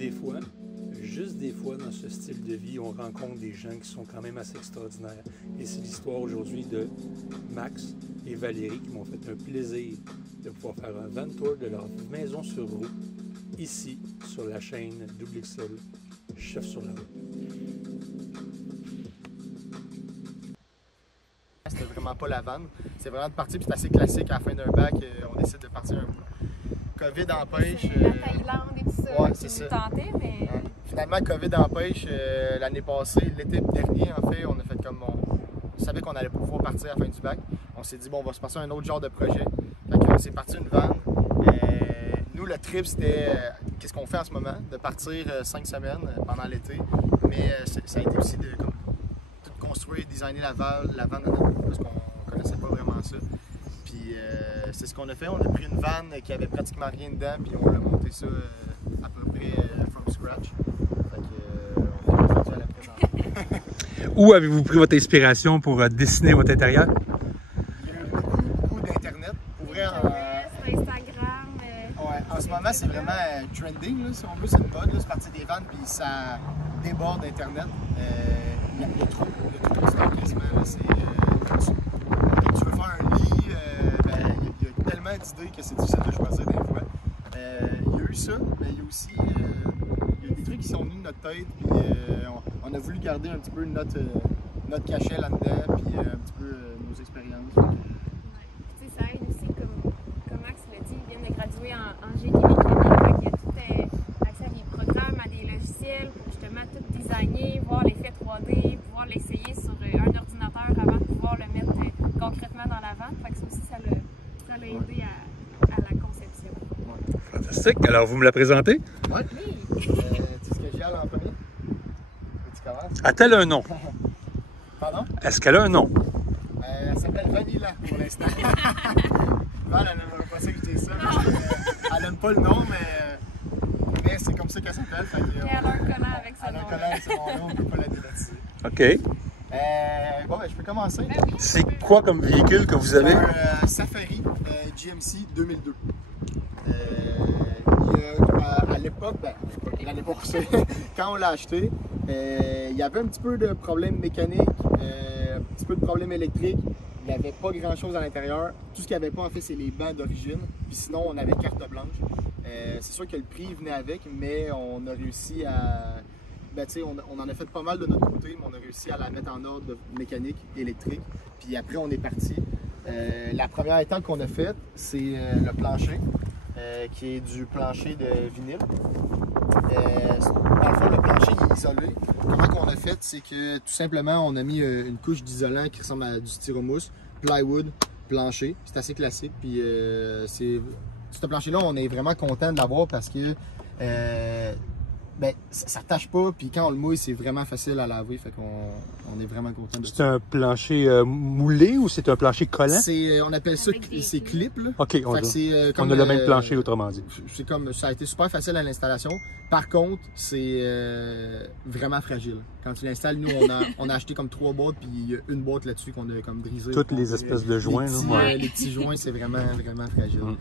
des fois, juste des fois, dans ce style de vie, on rencontre des gens qui sont quand même assez extraordinaires. Et c'est l'histoire aujourd'hui de Max et Valérie qui m'ont fait un plaisir de pouvoir faire un van tour de leur maison sur roue, ici, sur la chaîne XXL, Chef sur la route. C'était vraiment pas la vanne, c'est vraiment de partir, puis c'est assez classique à la fin d'un bac, on décide de partir un peu. COVID empêche. La Thaïlande et tout ça, ouais, qui c'est nous ça. tentait, mais. Ouais. Finalement, COVID empêche. L'année passée, l'été dernier, en fait, on a fait comme on savait qu'on allait pouvoir partir à la fin du bac. On s'est dit, bon, on va se passer un autre genre de projet. Fait qu'on s'est parti une vanne. Nous, le trip, c'était qu'est-ce qu'on fait en ce moment, de partir 5 semaines pendant l'été. Mais ça a été aussi de comme, tout construire, designer la vanne parce qu'on connaissait pas vraiment ça. Puis c'est ce qu'on a fait. On a pris une vanne qui avait pratiquement rien dedans, puis on l'a monté ça à peu près from scratch. Fait que on est rendu à la présente. Où avez-vous pris votre inspiration pour dessiner votre intérieur? Il y a eu beaucoup d'Internet. Pour vrai, Sur Instagram. ouais, en ce moment, c'est vraiment trending, là, si on veut. C'est une mode, c'est parti des vannes, puis ça déborde d'Internet. Il y a trop de stock quasiment. Quand tu veux faire un lit, il y a tellement d'idées que c'est difficile de choisir des fois. Il y a eu ça, mais il y a aussi il y a des trucs qui sont venus de notre tête, puis on a voulu garder un petit peu notre cachet là-dedans, puis un petit peu nos expériences. Ouais. Tu sais, ça aide aussi, comme Max l'a dit, ils viennent de graduer en génie mécanique, il y a tout accès à des programmes, à des logiciels pour justement tout designer, voir l'effet 3D, pouvoir l'essayer sur un ordinateur avant de pouvoir le mettre concrètement dans la vente. Fait que ça aussi, ça l'a aidé à la conception. Ouais. Fantastique. Alors, vous me la présentez? Ouais. Oui. Tu sais ce que j'ai à l'en premier? Tu commences? A-t-elle un nom? Pardon? Est-ce qu'elle a un nom? Elle s'appelle Vanilla pour l'instant. Val, elle n'aimerait pas ça que je dise ça. Elle n'aime pas le nom, mais c'est comme ça qu'elle s'appelle. Et elle a un collant avec ce Elle a un nom. collant avec son nom, on ne peut pas la débaptiser. OK. Bon, ben, je peux commencer. Ben oui. C'est quoi comme véhicule que vous avez? Un Safari GMC 2002. À l'époque, l'année passée, quand on l'a acheté, il y avait un petit peu de problèmes mécaniques, un petit peu de problèmes électriques. Il n'y avait pas grand chose à l'intérieur. Tout ce qu'il n'y avait pas, en fait, c'est les bancs d'origine. Puis sinon, on avait carte blanche. C'est sûr que le prix venait avec, mais on a réussi à. Ben, on en a fait pas mal de notre côté, mais on a réussi à la mettre en ordre mécanique, électrique. Puis après, on est parti. La première étape qu'on a faite, c'est le plancher, qui est du plancher de vinyle. Dans le fond, le plancher il est isolé. Comment qu'on a fait, c'est que tout simplement, on a mis une couche d'isolant qui ressemble à du styromousse, plywood, plancher. C'est assez classique. Puis ce plancher-là, on est vraiment content de l'avoir parce que ben, ça tâche pas, puis quand on le mouille, c'est vraiment facile à laver, fait qu'on est vraiment content de ça. C'est un plancher moulé ou c'est un plancher collant? On appelle ça c'est clip, là. OK, on a le même plancher, autrement dit. C'est comme, ça a été super facile à l'installation. Par contre, c'est vraiment fragile. Quand tu l'installes, nous, on a acheté comme 3 boîtes, puis il y a une boîte là-dessus qu'on a comme brisée. Toutes les espèces de joints, là. Les petits joints, c'est vraiment fragile.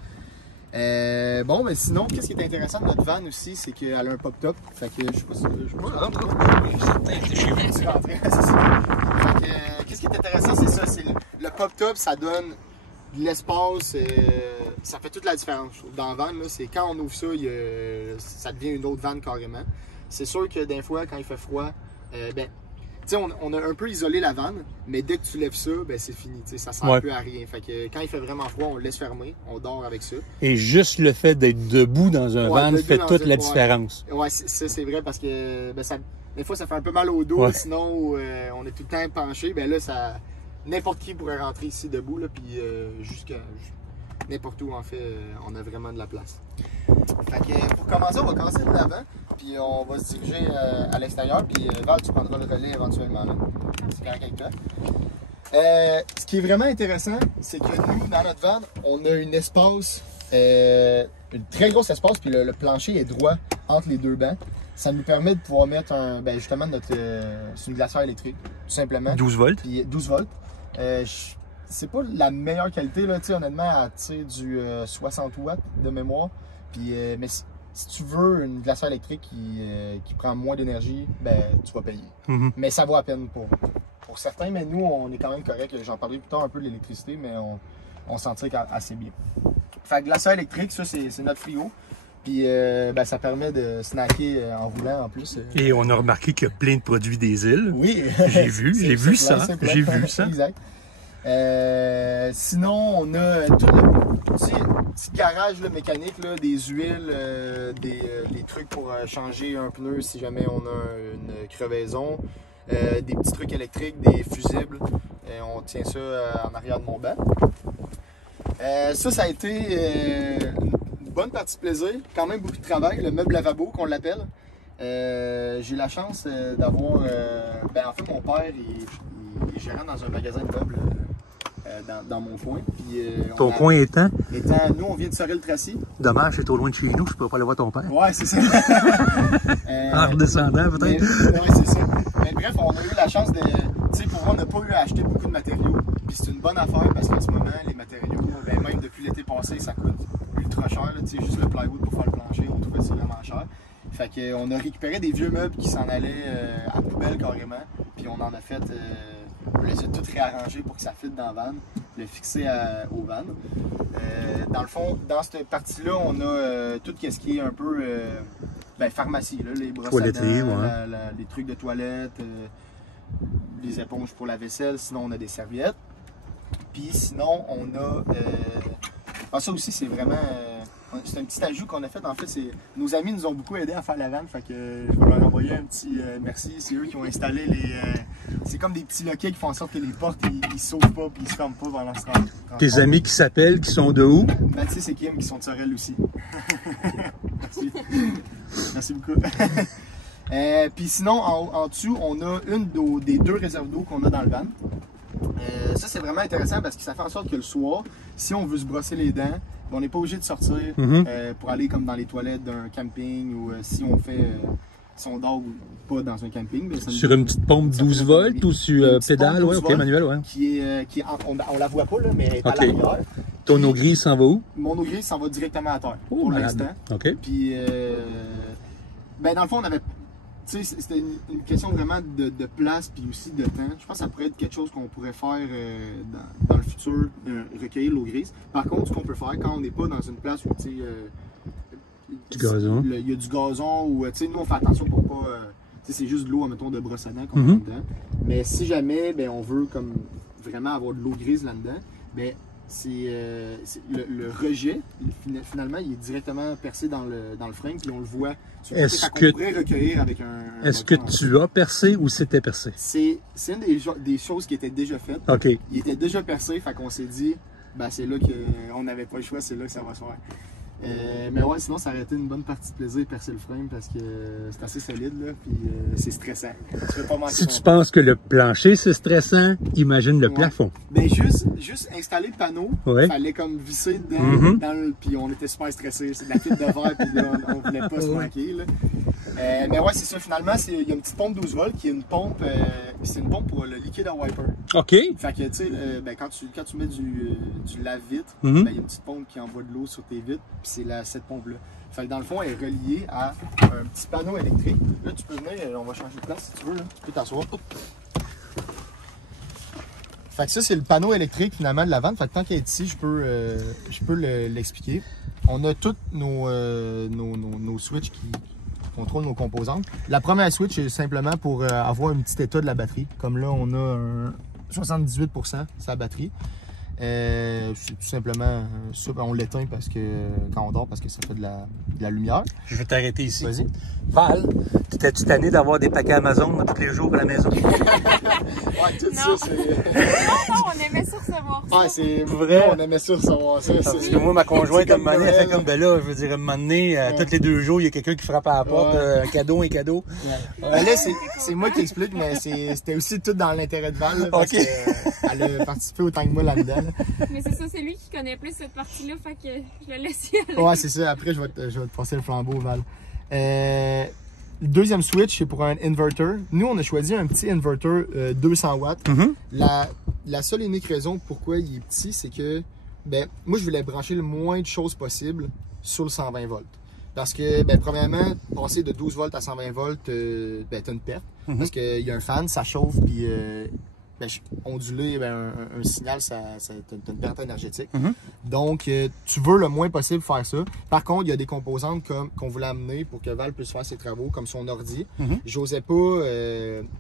Bon, mais sinon, qu'est-ce qui est intéressant de notre van aussi, c'est qu'elle a un pop-top. Fait que je sais pas si je peux qu'est-ce qui est intéressant, c'est ça, c'est le pop-top, ça donne de l'espace, ça fait toute la différence. Dans la van, là, c'est quand on ouvre ça, ça devient une autre van carrément. C'est sûr que des fois, quand il fait froid, on a un peu isolé la vanne, mais dès que tu lèves ça, ben c'est fini. Ça sert plus à rien. Fait que quand il fait vraiment froid, on le laisse fermer, on dort avec ça. Et juste le fait d'être debout dans un van fait toute la différence. Ouais, ça c'est vrai parce que des fois ça fait un peu mal au dos, sinon on est tout le temps penché. Ben là, n'importe qui pourrait rentrer ici debout, là, puis jusqu'à n'importe où en fait, on a vraiment de la place. Fait que pour commencer, on va commencer de l'avant, puis on va se diriger à l'extérieur, puis Val, tu prendras le relais éventuellement là. C'est correct avec toi. Ce qui est vraiment intéressant, c'est que nous, dans notre van, on a une espace, une très grosse espace, puis le plancher est droit entre les deux bancs. Ça nous permet de pouvoir mettre justement c'est une glacière électrique, tout simplement. 12 volts. Puis 12 volts. C'est pas la meilleure qualité, là, honnêtement, elle tire du 60 watts de mémoire. Puis, mais si tu veux une glacière électrique qui prend moins d'énergie, ben tu vas payer. Mais ça vaut la peine pour certains, mais nous, on est quand même correct. J'en parlerai plus tard un peu de l'électricité, mais on s'en tire assez bien. Fait que glacière électrique, ça, c'est notre frigo. Puis ben, ça permet de snacker en roulant en plus. Et on a remarqué qu'il y a plein de produits des îles. Oui. J'ai vu ça. Exact. Sinon, on a tout le petit garage là, mécanique, là, des huiles, des trucs pour changer un pneu si jamais on a une crevaison, des petits trucs électriques, des fusibles. On tient ça en arrière de mon banc. Ça a été une bonne partie de plaisir, quand même beaucoup de travail, le meuble lavabo qu'on l'appelle. J'ai eu la chance d'avoir... en fait, mon père il est gérant dans un magasin de meubles dans mon coin. Puis, ton coin étant? Nous, on vient de Sorel-Tracy. Dommage, c'est trop loin de chez nous, je peux pas aller voir ton père. Ouais, c'est ça. En redescendant, peut-être? Oui, c'est ça. Mais bref, on a eu la chance de... Tu sais, pour moi, on n'a pas eu à acheter beaucoup de matériaux. Puis c'est une bonne affaire parce qu'en ce moment, les matériaux, même depuis l'été passé, ça coûte ultra cher. Tu sais, juste le plywood pour faire le plancher, on trouvait ça vraiment cher. Fait qu'on a récupéré des vieux meubles qui s'en allaient à poubelle carrément. Puis on en a fait... on les a tous réarrangés pour que ça fitte dans la van, le fixer au van. Dans le fond, dans cette partie-là, on a tout ce qui est un peu pharmacie, là, les brosses à dents, les trucs de toilette, les éponges pour la vaisselle, sinon on a des serviettes. Puis sinon, on a... ça aussi, c'est vraiment... c'est un petit ajout qu'on a fait. En fait, nos amis nous ont beaucoup aidé à faire la vanne. Fait que je vais leur envoyer un petit merci. C'est eux qui ont installé les... c'est comme des petits loquets qui font en sorte que les portes, ils sautent pas et ils se ferment pas pendant ce temps. Tes amis qui s'appellent, qui sont de où? Ben, tu sais, c'est Kim qui sont de Sorel aussi. Merci. Merci beaucoup. Puis sinon, en dessous, on a des 2 réserves d'eau qu'on a dans le van. Ça, c'est vraiment intéressant parce que ça fait en sorte que le soir, si on veut se brosser les dents, on n'est pas obligé de sortir pour aller comme dans les toilettes d'un camping ou si on dort pas dans un camping. Sur une petite pompe 12 volts ou sur pédale, ouais, ok, manuel, ouais. On la voit pas, là, mais elle est à l'arrière. Ton eau grise s'en va où? Mon eau grise s'en va directement à terre pour l'instant. OK. Puis, dans le fond, on avait... Tu sais, c'était une question vraiment de place puis aussi de temps. Je pense que ça pourrait être quelque chose qu'on pourrait faire dans le futur, recueillir l'eau grise. Par contre, ce qu'on peut faire quand on n'est pas dans une place où, tu sais, il y a du gazon ou, tu sais, nous, on fait attention pour pas... tu sais, c'est juste de l'eau, mettons, de brosse à dents qu'on met dedans. Mais si jamais, on veut comme vraiment avoir de l'eau grise là-dedans, le rejet, finalement, il est directement percé dans le frame, puis on le voit. Est-ce que, pourrait recueillir avec un... Est-ce que tu as percé ou c'était percé? C'est une des choses qui étaient déjà faites. OK. Il était déjà percé, fait qu'on s'est dit, c'est là qu'on n'avait pas le choix, c'est là que ça va se faire. Mais ouais, sinon, ça aurait été une bonne partie de plaisir de percer le frame parce que c'est assez solide, là, puis c'est stressant. Tu peux pas manquer si tu penses que le plancher c'est stressant, imagine le plafond. Juste installer le panneau, il fallait comme visser dedans, puis on était super stressés. C'est de la fibre de verre, puis là, on voulait pas se manquer. Là. Mais ouais, c'est ça, finalement, il y a une petite pompe 12 volts qui est une pompe, c'est une pompe pour le liquide à wiper. OK. Fait que, tu sais, quand tu mets du lave-vitre, il y a une petite pompe qui envoie de l'eau sur tes vitres, puis c'est cette pompe-là. Fait que dans le fond, elle est reliée à un petit panneau électrique. Là, tu peux venir, on va changer de place si tu veux, là. Tu peux t'asseoir. Fait que ça, c'est le panneau électrique finalement de la vanne. Fait que tant qu'elle est ici, je peux l'expliquer. On a tous nos switches qui contrôlent nos composantes. La première switch est simplement pour avoir un petit état de la batterie. Comme là, on a un 78% sa batterie. C'est tout simplement ça, on l'éteint parce que quand on dort parce que ça fait de la lumière. Je vais t'arrêter ici. Vas-y. Val, t'étais-tu tanné d'avoir des paquets Amazon tous les jours à la maison? Ouais, tout ça, c'est... Non, on aimait ça recevoir ça. Ah, c'est vrai, on aimait ça recevoir ça. Parce que moi, ma conjointe, à un moment donné, elle fait comme, là, je veux dire, à un moment donné, tous les 2 jours, il y a quelqu'un qui frappe à la porte, un cadeau. Ouais. Là, c'est moi qui explique, mais c'était aussi tout dans l'intérêt de Val, là, parce qu'elle a participé autant que moi là-dedans. Là. Mais c'est ça, c'est lui qui connaît plus cette partie-là, fait que je le laisse y aller. Ouais, c'est ça. Après, je vais te passer le flambeau, Val. Le deuxième switch, c'est pour un inverter. Nous, on a choisi un petit inverter 200 watts. La seule et unique raison pourquoi il est petit, c'est que moi, je voulais brancher le moins de choses possible sur le 120 volts. Parce que, ben, premièrement, passer de 12 volts à 120 volts, ben, t'as une perte. Parce qu'il y a un fan, ça chauffe, puis ben, onduler un signal, t'as une perte énergétique. Donc, tu veux le moins possible faire ça. Par contre, il y a des composantes qu'on voulait amener pour que Val puisse faire ses travaux, comme son ordi. J'osais pas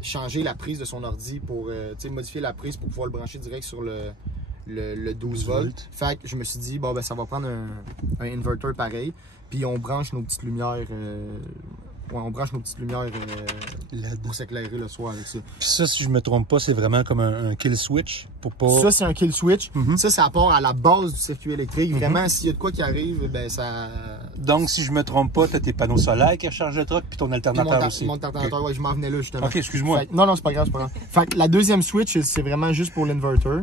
changer la prise de son ordi pour modifier la prise pour pouvoir le brancher direct sur le 12 volts. Fait que je me suis dit, bon, ben, ça va prendre un inverter pareil. Puis on branche nos petites lumières. Pour s'éclairer le soir avec ça. Puis ça, si je me trompe pas, c'est vraiment comme un kill switch pour pas. Ça, c'est un kill switch. Ça part à la base du circuit électrique. Vraiment, s'il y a de quoi qui arrive, ben ça. Donc, si je me trompe pas, tu as tes panneaux solaires qui rechargent le truck, puis ton alternateur aussi. Mon alternateur, ouais, je m'en venais là justement. Ok, excuse-moi. Non, c'est pas grave, c'est pas grave. Fait que la deuxième switch, c'est vraiment juste pour l'inverter.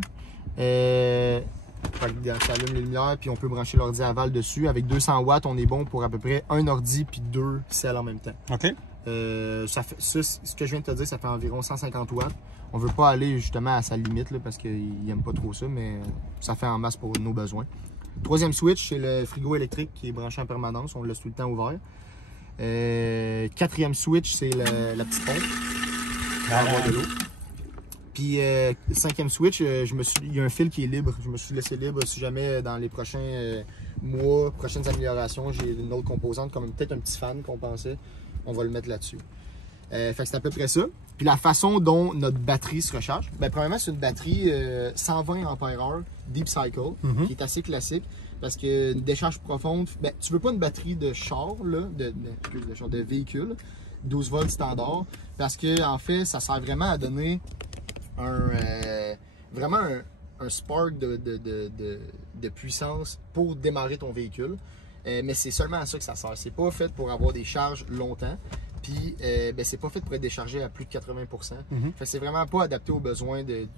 Fait que ça allume les lumières, puis on peut brancher l'ordi à Val dessus. Avec 200 watts, on est bon pour à peu près un ordi puis 2 selles en même temps. OK. Ce que je viens de te dire, ça fait environ 150 watts. On veut pas aller justement à sa limite là, parce qu'il n'aime pas trop ça, mais ça fait en masse pour nos besoins. Troisième switch, c'est le frigo électrique qui est branché en permanence. On le laisse tout le temps ouvert. Quatrième switch, c'est la petite pompe pour avoir de l'eau. Puis, cinquième switch, il y a un fil qui est libre. Je me suis laissé libre si jamais dans les prochains mois, prochaines améliorations, j'ai une autre composante, comme peut-être un petit fan qu'on pensait. On va le mettre là-dessus. Fait que c'est à peu près ça. Puis la façon dont notre batterie se recharge, ben, premièrement, c'est une batterie 120 Ah Deep Cycle, qui est assez classique. Parce que une décharge profonde, ben, tu veux pas une batterie de char, là, de véhicule, 12 volts standard, parce que en fait, ça sert vraiment à donner vraiment un spark de puissance pour démarrer ton véhicule. Mais c'est seulement à ça que ça sert. C'est pas fait pour avoir des charges longtemps. Puis, ben, c'est pas fait pour être déchargé à plus de 80%. Fait que c'est vraiment pas adapté aux besoins d'une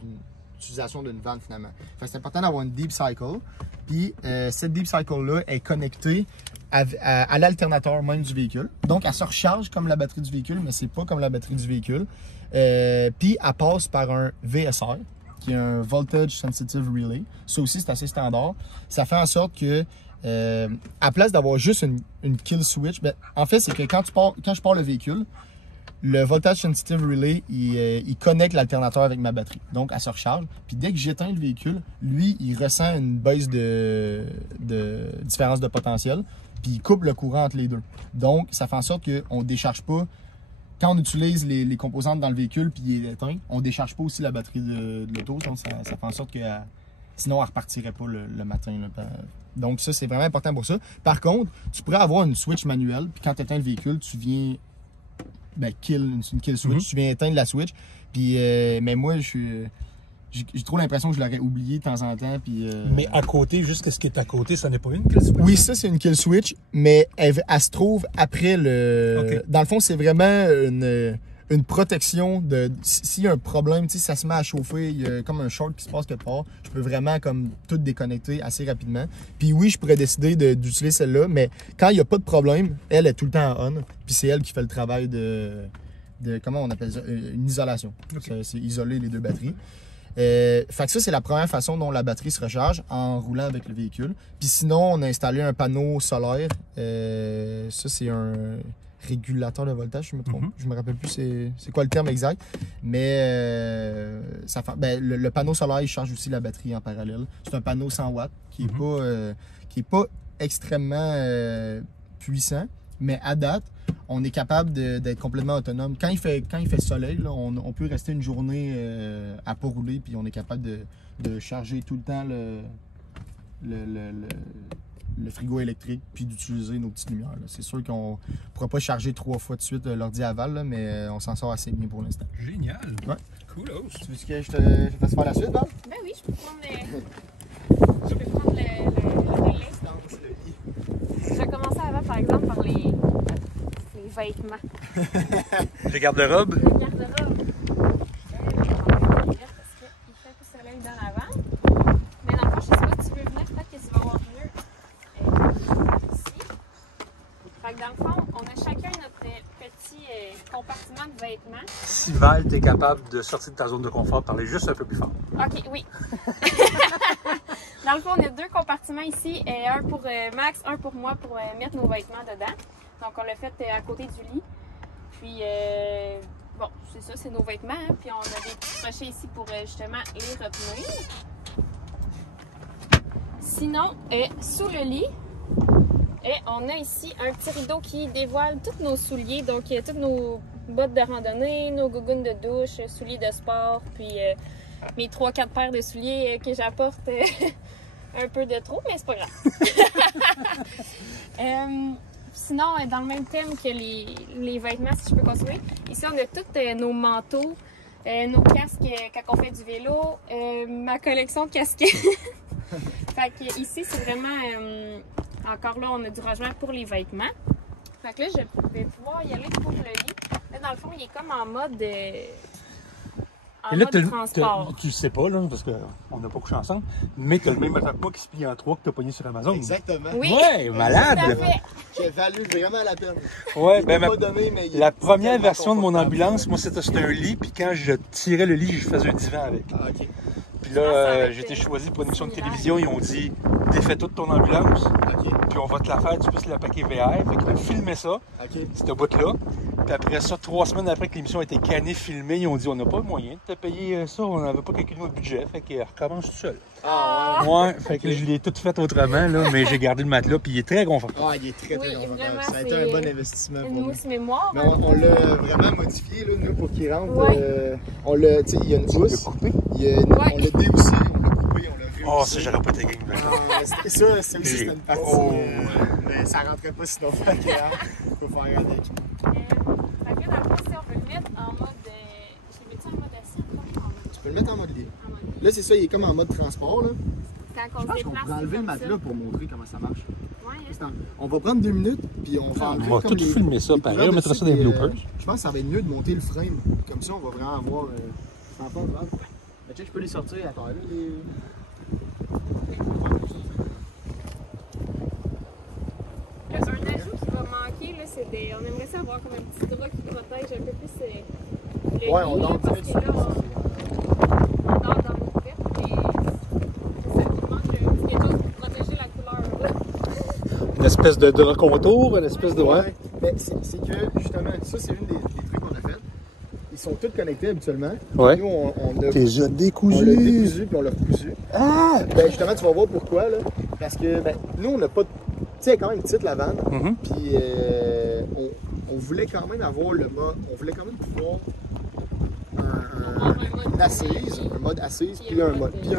utilisation d'une vanne finalement. Fait que c'est important d'avoir une Deep Cycle. Puis, cette Deep Cycle-là est connectée à l'alternateur même du véhicule. Donc, elle se recharge comme la batterie du véhicule, mais c'est pas comme la batterie du véhicule. Puis, elle passe par un VSR, qui est un Voltage Sensitive Relay. Ça aussi, c'est assez standard. Ça fait en sorte que, à place d'avoir juste une kill switch, ben, en fait, c'est que quand je pars le véhicule, le Voltage Sensitive Relay, il connecte l'alternateur avec ma batterie. Donc, elle se recharge. Puis, dès que j'éteins le véhicule, lui, il ressent une baisse de différence de potentiel. Puis, il coupe le courant entre les deux. Donc, ça fait en sorte qu'on ne décharge pas. Quand on utilise les composantes dans le véhicule puis il est éteint, on ne décharge pas aussi la batterie de l'auto. Donc, ça fait en sorte que sinon, elle ne repartirait pas le matin. Là. Donc, ça, c'est vraiment important pour ça. Par contre, tu pourrais avoir une switch manuelle. Puis, quand tu éteins le véhicule, tu viens une kill switch. Tu viens éteindre la switch. Puis, mais moi, j'ai trop l'impression que je l'aurais oublié de temps en temps. Puis, Mais à côté, juste ce qui est à côté, ça n'est pas une kill switch? Oui, ça, c'est une kill switch, mais elle se trouve après le... Okay. Dans le fond, c'est vraiment une protection de... S'il y a un problème, ça se met à chauffer, il y a comme un short qui se passe quelque part, je peux vraiment comme tout déconnecter assez rapidement. Puis oui, je pourrais décider d'utiliser celle-là, mais quand il n'y a pas de problème, elle est tout le temps en on, puis c'est elle qui fait le travail de comment on appelle ça? Une isolation. Okay. C'est isoler les deux batteries. Fait que ça, c'est la première façon dont la batterie se recharge, en roulant avec le véhicule. Puis sinon, on a installé un panneau solaire. Ça, c'est un régulateur de voltage, je me trompe. Je me rappelle plus c'est quoi le terme exact. Mais ça fait, ben, le panneau solaire, il charge aussi la batterie en parallèle. C'est un panneau 100 watts qui est pas extrêmement puissant. Mais à date, on est capable d'être complètement autonome. Quand il fait soleil, là, on peut rester une journée à pas rouler, puis on est capable de charger tout le temps le frigo électrique, puis d'utiliser nos petites lumières. C'est sûr qu'on ne pourra pas charger 3 fois de suite l'ordi à Val, là, mais on s'en sort assez bien pour l'instant. Génial! Ouais. Coolos! Tu veux que je te fasse faire la suite, Val? Ben oui, je peux prendre le relais. Je vais commencer avant, par exemple, par les vêtements. Le garde-robe? Le garde-robe. Parce qu'il fait plus soleil dans l'avant. Mais dans le fond, je sais pas si tu veux venir, peut-être que tu vas voir mieux ici. Fait que dans le fond, on a chacun notre petit compartiment de vêtements. Si Val, tu es capable de sortir de ta zone de confort, parler juste un peu plus fort. OK, oui. Dans le fond, on a 2 compartiments ici, un pour Max, un pour moi pour mettre nos vêtements dedans. Donc on l'a fait à côté du lit. Puis bon, c'est ça, c'est nos vêtements. Hein. Puis on a des petits crochets ici pour justement les retenir. Sinon, sous le lit, on a ici un petit rideau qui dévoile tous nos souliers. Donc toutes nos bottes de randonnée, nos gougounes de douche, souliers de sport, puis mes 3-4 paires de souliers que j'apporte un peu de trop, mais c'est pas grave. Sinon, dans le même thème que les vêtements, si je peux continuer, ici on a tous nos manteaux, nos casques quand on fait du vélo, ma collection de casquettes. Fait que ici, c'est vraiment, encore là, on a du rangement pour les vêtements. Fait que là, je vais pouvoir y aller pour le lit. Là, dans le fond, il est comme en mode... transport. Tu le sais pas, là, parce qu'on n'a pas couché ensemble, mais tu as le même matelas que moi qui se plie en 3 que tu as pogné sur Amazon. Exactement. Oui, ouais, malade! tout à fait. Qui a valu vraiment la peine. Ouais, ben, pas donné, mais la première version de mon ambulance, moi, c'était un lit, puis quand je tirais le lit, je faisais un divan avec. Ah, ok. Puis là, j'ai été choisi pour une émission de télévision, ils ont dit « Défais toute ton ambulance, Ok. puis on va te la faire, tu peux la paquer VR. » Fait qu'ils ont filmé ça, Ok. cette bout-là. Puis après ça, 3 semaines après que l'émission a été cannée, filmée, ils ont dit « On n'a pas le moyen de te payer ça, on n'avait pas calculé notre budget, fait qu'elle recommence tout seul. » Ah, ouais. Ouais, fait que je l'ai tout fait autrement, là, mais j'ai gardé le matelas, puis il est très confortable. Ah, il est très, très Oui, confortable. vraiment, Ça a été c'est un bon investissement pour Une nous. mousse mémoire. Mais hein. on l'a vraiment modifié, là, nous, pour qu'il rentre. Ouais. On l'a, tu sais, il y a une housse. coupé? Il y a une, Ouais. On l'a déhoussé, on l'a coupé, on l'a réhoussé. Oh, ça, j'aurais pas été game. C'était ça aussi, c'était une partie. Oh. Mais ça rentrait pas sinon, fait que, faut faire avec. Fait que là, dans le fond, si on peut le mettre en mode... je le mets en mode assis encore? Tu peux le mettre en mode lit. En mode lit. Là, c'est ça, il est comme en mode transport, là. Quand on Je se pense qu'on déplace, pourrait enlever c'est le comme matelas pour montrer comment ça marche. ça. Ouais, hein. On va prendre 2 minutes, puis on va enlever On va comme tout les- filmer ça, les pareil, couverts on mettra dessus, ça dans les puis, bloopers. Je pense que ça va être mieux de monter le frame. Comme ça, on va vraiment avoir... sans faire grave. Mais tu sais, je peux les sortir à terre, là, les... Là, un ajout qui va manquer, là, c'est des... On aimerait ça avoir comme un petit drap qui protège un peu plus le Ouais, lit, on dort parce dessus. que là, on dort dans nos têtes, mais c'est ça qui manque, quelque chose pour protéger la couleur. Là. Une espèce de drap contour, une espèce de... Ouais. Mais c'est que, justement, ça, c'est une des trucs qu'on a fait. Ils sont tous connectés habituellement. Ouais. Nous, on a... T'es déjà On l'a décousu. décousu puis on l'a recousu. Ah! Ben justement, tu vas voir pourquoi, là. Parce que, ben, nous, on n'a pas de... Tu sais, quand même une petite la vanne. Mhm. Puis, on voulait quand même avoir le mode... On voulait quand même pouvoir... Une assise, un mode assise, puis un mode lit.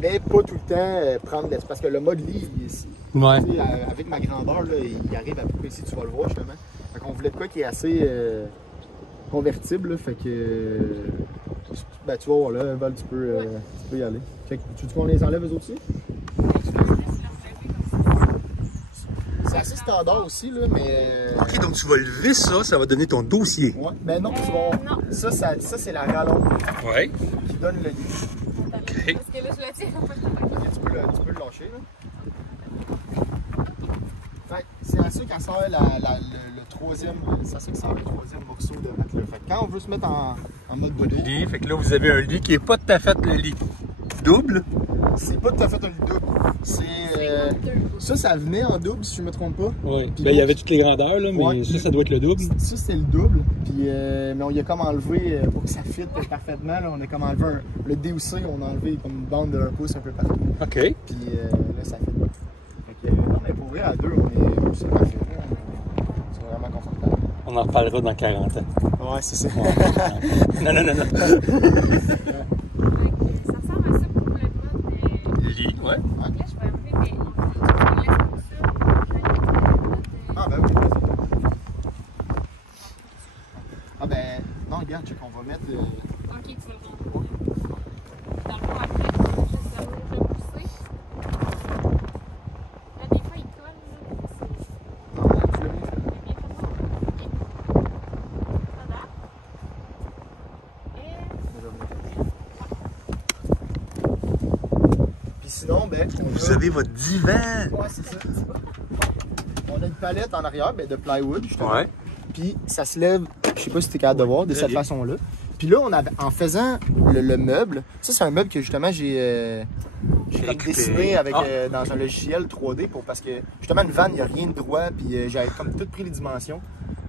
Mais pas tout le temps prendre l'espace. Parce que le mode lit, Ouais. tu sais, avec ma grandeur, là, il arrive à peu près ici, tu vas le voir justement. Fait qu'on voulait de quoi qui est assez convertible, là, fait que... ben tu vas voir là, Val, tu peux y aller. Fait que, tu veux qu'on les enlève eux aussi? C'est assez standard aussi, là, mais... Ok, donc tu vas lever ça, ça va donner ton dossier. Ouais, mais non, tu vas... Non. Ça c'est la rallonge Ouais. qui donne le lit. Parce que là, je le tiens, faut pas que je te fasse. Tu peux le lâcher, là. Fait que c'est à ça qu'elle sert le troisième... C'est à ça que sert le troisième morceau de matelas. Fait que quand on veut se mettre en mode Votre boulot, lit, fait que là vous avez un lit qui est pas tout à fait le lit double. c'est pas tout à fait un lit double. C'est... ça venait en double, si je me trompe pas. Oui. Puis Ben, il y avait toutes les grandeurs, là, mais Ouais. ça doit être le double. Ça, c'est le double. Puis, mais on y a comme enlevé, pour que ça fitte parfaitement, là, on a comme enlevé le DOC, on a enlevé comme une bande de 1 pouce un peu partout. OK. Puis là, ça fit. Fait que, non, mais pour vrai, à deux, c'est parfait. Là. C'est vraiment confortable. On en reparlera dans 40 ans. Ouais, c'est ça. Non. Fait que ça ressemble à ça pour le mode. Lit, ouais. Donc là, je vais enlever mes. Je me laisse comme ça. Je vais aller pour le mode. Ah, ben oui, vas-y. Ah, ben, non, regarde, check, on va mettre. Ok, tu vas le rentrer. Dans le fond, après, je vais juste repousser. Là, des fois, il colle. Là. Non, tu l'as mis. C'est bien comme ça. Ok. Voilà. Et. Puis sinon, ben, Vous avez votre divan. Ouais, c'est ça. On a une palette en arrière, ben, de plywood, justement. Ouais. Puis ça se lève, je sais pas si tu es capable de voir, de Très cette bien. façon-là. Puis là, en faisant le meuble, ça c'est un meuble que justement j'ai comme dessiné avec, dans un logiciel 3D parce que justement une vanne, il n'y a rien de droit, puis j'avais comme tout pris les dimensions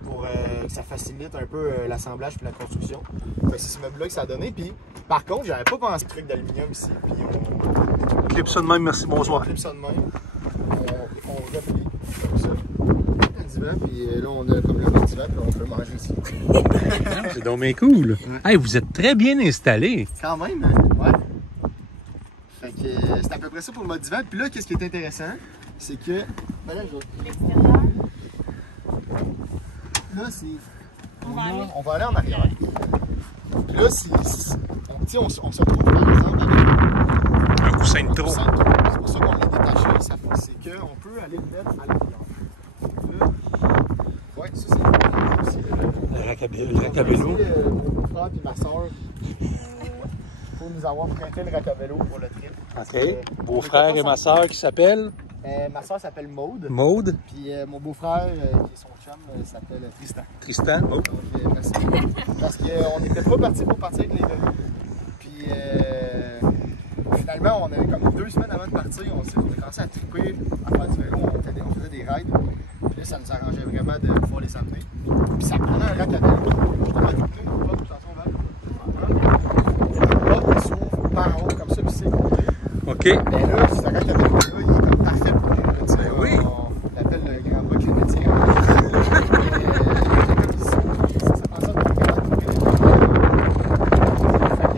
pour que ça facilite un peu l'assemblage puis la construction. C'est ce meuble-là que ça a donné. Puis par contre, j'avais pas pensé au truc d'aluminium ici. Puis on clip ça de même, merci, bonsoir. On clip ça de même. On replie comme ça. Puis là, on a comme le divan, puis on peut manger ici. C'est donc bien cool. Ouais. Hey, vous êtes très bien installés. Quand même, hein? Ouais. Fait que c'est à peu près ça pour le mode divan. Puis là, qu'est-ce qui est intéressant, c'est que. Ben là, L'extérieur. Là, c'est. On va aller en arrière. Puis là, on se retrouve par exemple avec un coussin de trop. C'est pour ça qu'on l'a détaché. C'est qu'on peut aller le mettre à l'intérieur. Ouais, ça c'est le racabello. Mon frère et ma soeur pour nous avoir prêté le racabello pour le trip. OK. Beau-frère et ma soeur qui s'appellent? Ma soeur s'appelle Maude. Maude. Puis mon beau-frère, qui est son chum, s'appelle Tristan. Tristan, oh. Donc, merci. Parce qu'on n'était pas partis pour partir avec les vélos. Puis finalement, on avait comme 2 semaines avant de partir, on a commencé à triper à faire du vélo. On faisait des rides. Puis là, ça nous arrangeait vraiment de pouvoir les amener. Puis ça prenait un rack à vélo. Justement, toute façon, là, il s'ouvre par en haut comme ça, puis c'est compté. OK. Mais là, ce rack à vélo, là, il est comme parfait pour nous. Ben oui. On l'appelle le grand bas climatique. Ça prend ça pour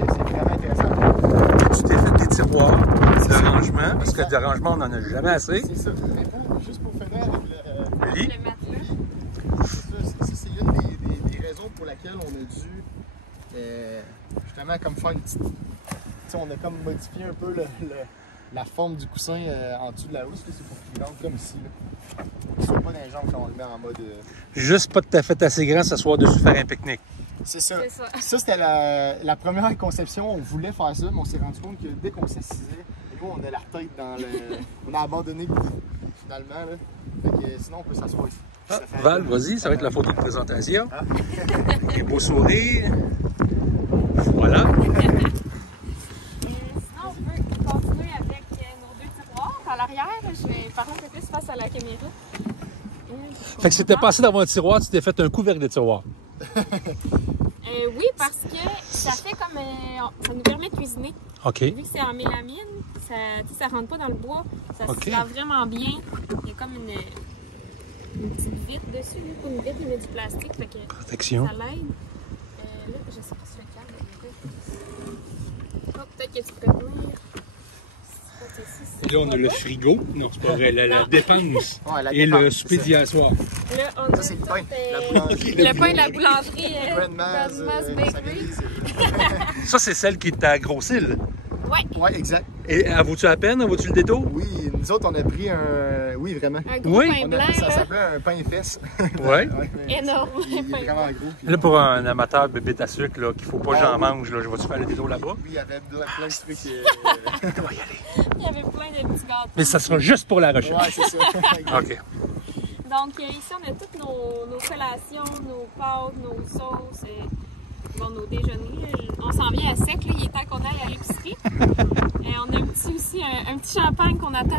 c'est vraiment intéressant. Tu t'es fait des tiroirs d'arrangement, parce que d'arrangement, on n'en a jamais assez. C'est ça. Mais juste pour finir avec le lit. Le matelas. Ça, c'est une des raisons pour laquelle on a dû justement comme faire une petite. On a comme modifié un peu la forme du coussin en dessous de la housse. C'est pour qu'il rentre comme ici. Là. Pour qu'il ne soit pas dans les jambes quand on le met en mode. Juste pas tout à fait assez grand, s'asseoir dessus, faire un pique-nique. C'est ça. Ça, c'était la première conception. On voulait faire ça, mais on s'est rendu compte que dès qu'on s'assisait, on a la tête dans le. On a abandonné finalement. Là. Fait que, sinon, on peut s'asseoir ici. Ah, Val, vas-y, ça va être la photo de présentation. Ah. Un beau sourire. Voilà. Sinon, on peut continuer avec nos 2 tiroirs à l'arrière. Je vais parler un peu plus face à la caméra. Fait que c'était passé d'avoir un tiroir, tu t'es fait un couvercle de tiroir. Oui, parce que ça fait comme. Ça nous permet de cuisiner. OK. Vu que c'est en mélamine, ça rentre pas dans le bois. Ça se lave vraiment bien. Il y a comme une petite vitre dessus. Pas une vitre, il met du plastique. Fait que protection. Ça l'aide. Là, je sais pas si le câble. Oh, peut-être que tu peux tenir. Et là, on a le frigo. Non, c'est pas vrai. La dépense. Ouais, la et dépense, le souper d'hier soir. Là, on a c'est le tout, pain. La boulangerie. le pain de la boulangerie. Grandma's Bakery. Ça, c'est celle qui est à Gros-Île. Ouais. Ouais, exact. Et en vaut-tu à peine? En vaut-tu le détour? Oui, nous autres, on a pris un. Oui, vraiment. Un gros pain blanc. Ça s'appelait un pain fesse. Ouais. Énorme. Il est vraiment gros. Là, pour un amateur de bébête à sucre, là, qu'il ne faut pas que j'en mange, là, je vais-tu faire le détour là-bas? Oui, il y avait plein de trucs. On va y aller. Il y avait plein de petits gâteaux. Mais ça sera juste pour la recherche. Ouais, c'est ça. OK. Donc, ici, on a toutes nos collations, nos pâtes, nos sauces, nos déjeuners. On s'en vient à sec, là. Il est temps qu'on aille à l'épicerie. Et on a un petit champagne qu'on attend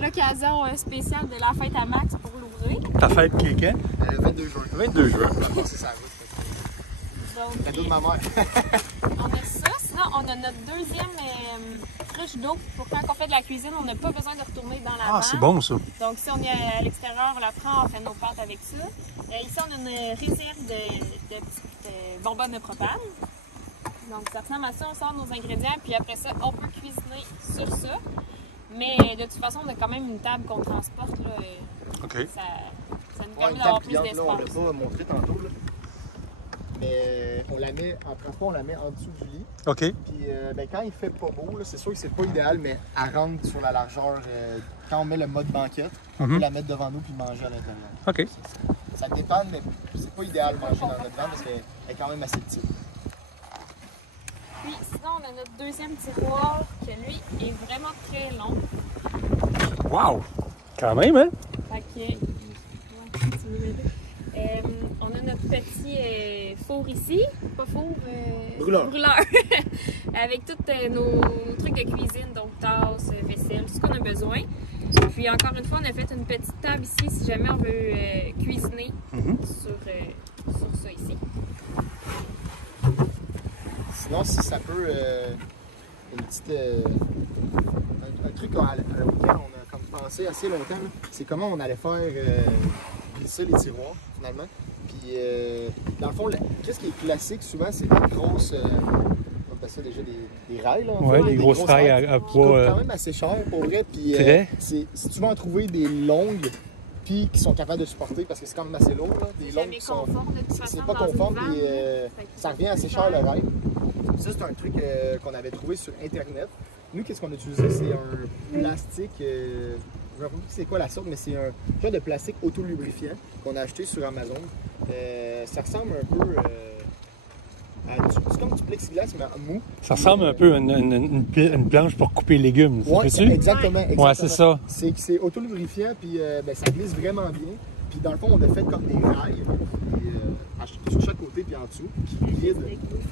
l'occasion spéciale de la fête à Max pour l'ouvrir. Ta fête qui est quand? Le 22 juin. 22 juin. C'est ça, Donc, cadeau de ma mère. on a ça. Sinon, on a notre deuxième cruche d'eau pour quand on fait de la cuisine. On n'a pas besoin de retourner dans la vanne. Ah, c'est bon, ça. Donc, si on est à l'extérieur, on la prend, on fait nos pâtes avec ça. Ici, on a une réserve de petites bonbonnes de propane. Donc, ça ressemble à ça. On sort nos ingrédients, puis après ça, on peut cuisiner sur ça. Mais de toute façon, on a quand même une table qu'on transporte. Là, OK. Ça nous permet d'avoir plus d'espace. On l'a pas montré tantôt. Là. Mais on la met en transport, on la met en dessous du lit. OK. Puis quand il fait pas beau, c'est sûr que c'est pas idéal, mais elle rentre sur la largeur. Quand on met le mode banquette, on peut la mettre devant nous puis manger à l'intérieur. OK. Ça dépend, mais c'est pas idéal de manger dans notre van parce qu'elle est quand même assez petite. Puis sinon, on a notre deuxième tiroir qui, lui, est vraiment très long. Wow! Quand même, hein? Fait que, on a notre petit four ici, pas four, brûleur. Avec tous nos trucs de cuisine, donc tasses, vaisselle, tout ce qu'on a besoin. Puis encore une fois, on a fait une petite table ici si jamais on veut cuisiner sur ça ici. Sinon, si ça peut, une petite, un truc auquel on a comme pensé assez longtemps, c'est comment on allait faire glisser les tiroirs finalement. Puis dans le fond, qu'est-ce qui est classique souvent, c'est des grosses, on appelle ça déjà des rails. Là, ouais, des grosses rails à poids. Qui coûtent quand poids. même assez cher pour vrai. Puis si tu veux en trouver des longues, puis qui sont capables de supporter, parce que c'est quand même assez lourd, là, des longues qui sont. C'est pas conforme, puis ça revient assez cher le rail. Ça, c'est un truc qu'on avait trouvé sur Internet. Nous, qu'est-ce qu'on a utilisé? C'est un plastique, je ne sais pas c'est quoi la sorte, mais c'est un genre de plastique auto-lubrifiant qu'on a acheté sur Amazon. Ça ressemble un peu c'est comme du plexiglas, mais mou. Ça ressemble un peu à une planche pour couper les légumes. Oui, exactement. Ouais, c'est ça. C'est auto-lubrifiant, puis ça glisse vraiment bien. Puis dans le fond, on a fait comme des rails. Sur chaque côté puis en dessous, qui guide.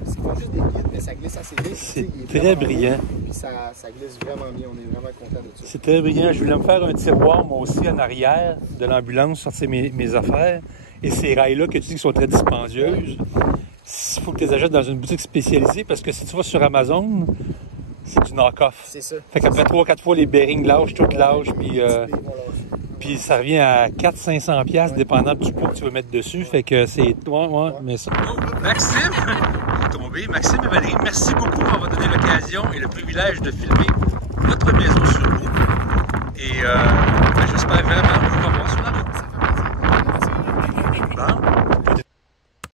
C'est pas juste des guides, mais ça glisse assez bien. C'est très brillant. Puis ça glisse vraiment bien, on est vraiment content de ça. C'est très brillant. Je voulais me faire un tiroir, moi aussi, en arrière de l'ambulance, sortir mes affaires. Et ces rails-là que tu dis qui sont très dispendieuses, il faut que tu les achètes dans une boutique spécialisée parce que si tu vas sur Amazon, c'est du knock-off. C'est ça. Fait qu'après 3-4 fois, les bearings lâchent, tout lâche, puis ça revient à 400-500$, dépendant du poids que tu veux mettre dessus. Fait que c'est... Ouais, mais ça... Oh, Maxime! Tombé. Maxime et Valérie, merci beaucoup d'avoir donné l'occasion et le privilège de filmer notre maison sur l'eau. Et j'espère vraiment vous revoir sur la